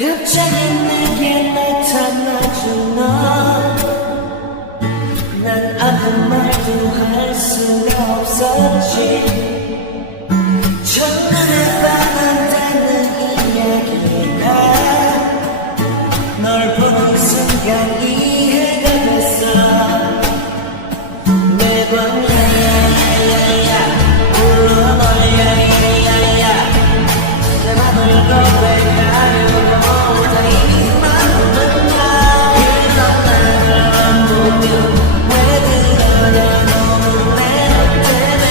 갑자기 내게 나타나준 너, 난 아무 말도 할 수가 없었지. 첫눈에 반한다는 이야기가 널 보는 순간 이해가 됐어. 매번 야야야야 불러 널 야야야야 내 맘을 고백하려고 다 이만 만나. 그런 나를 안 보면 왜 그러냐 너는 내 때문에.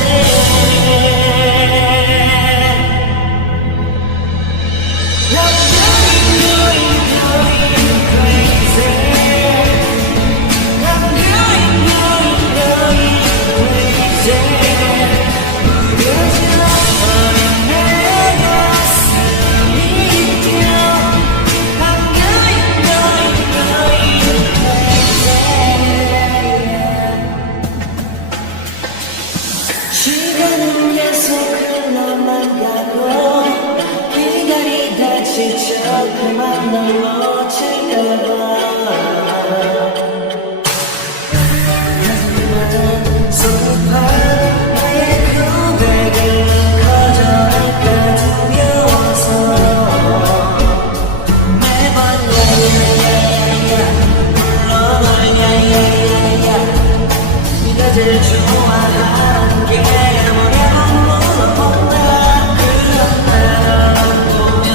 시간은 계속 흘러만 가고 기다리다 지쳐 그만 널 놓칠까봐. 하지만 소파 나의 고백을 거절할까 두려워서 매번 야야야야 불러 널 야야야야 네가 제일 좋아하는 게 뭐냐고 물어본다. 그런 나를 보면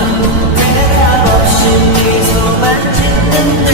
대답 없이 미소만 짓는데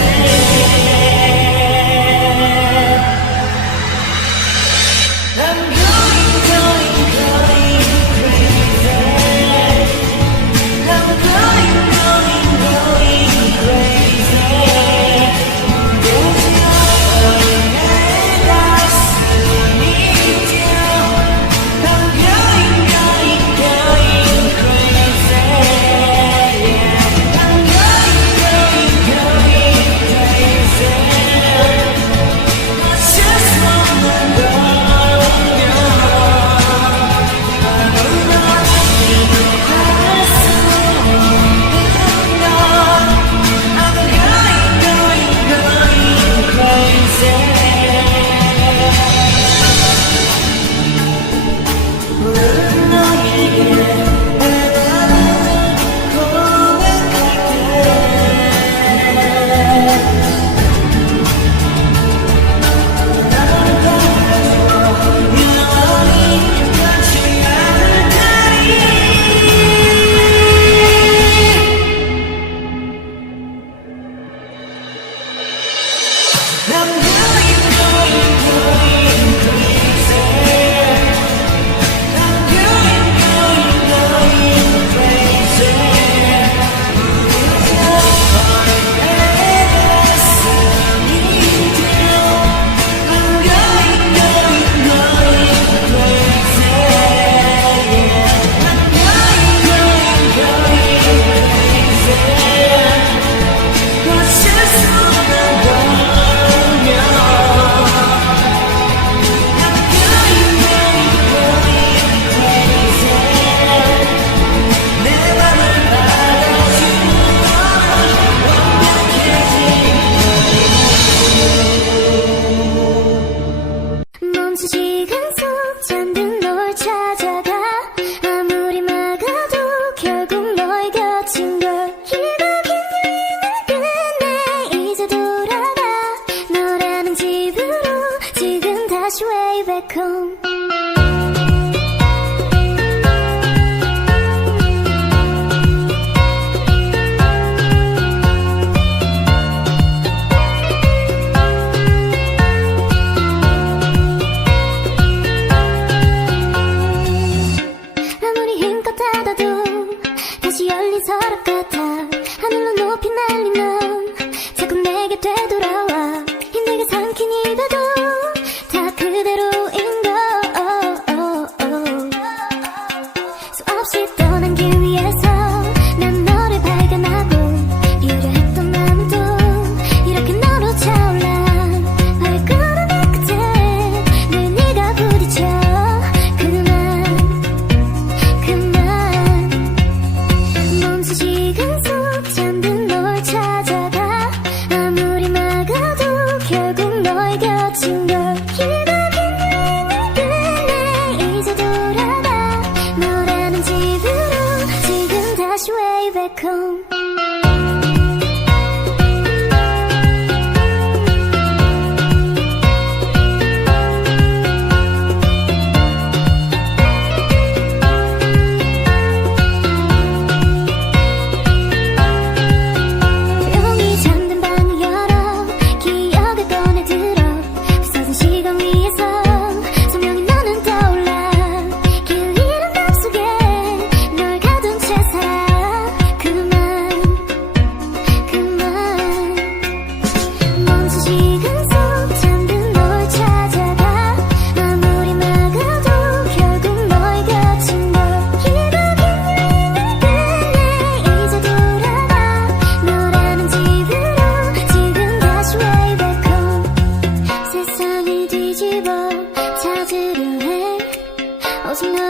하지만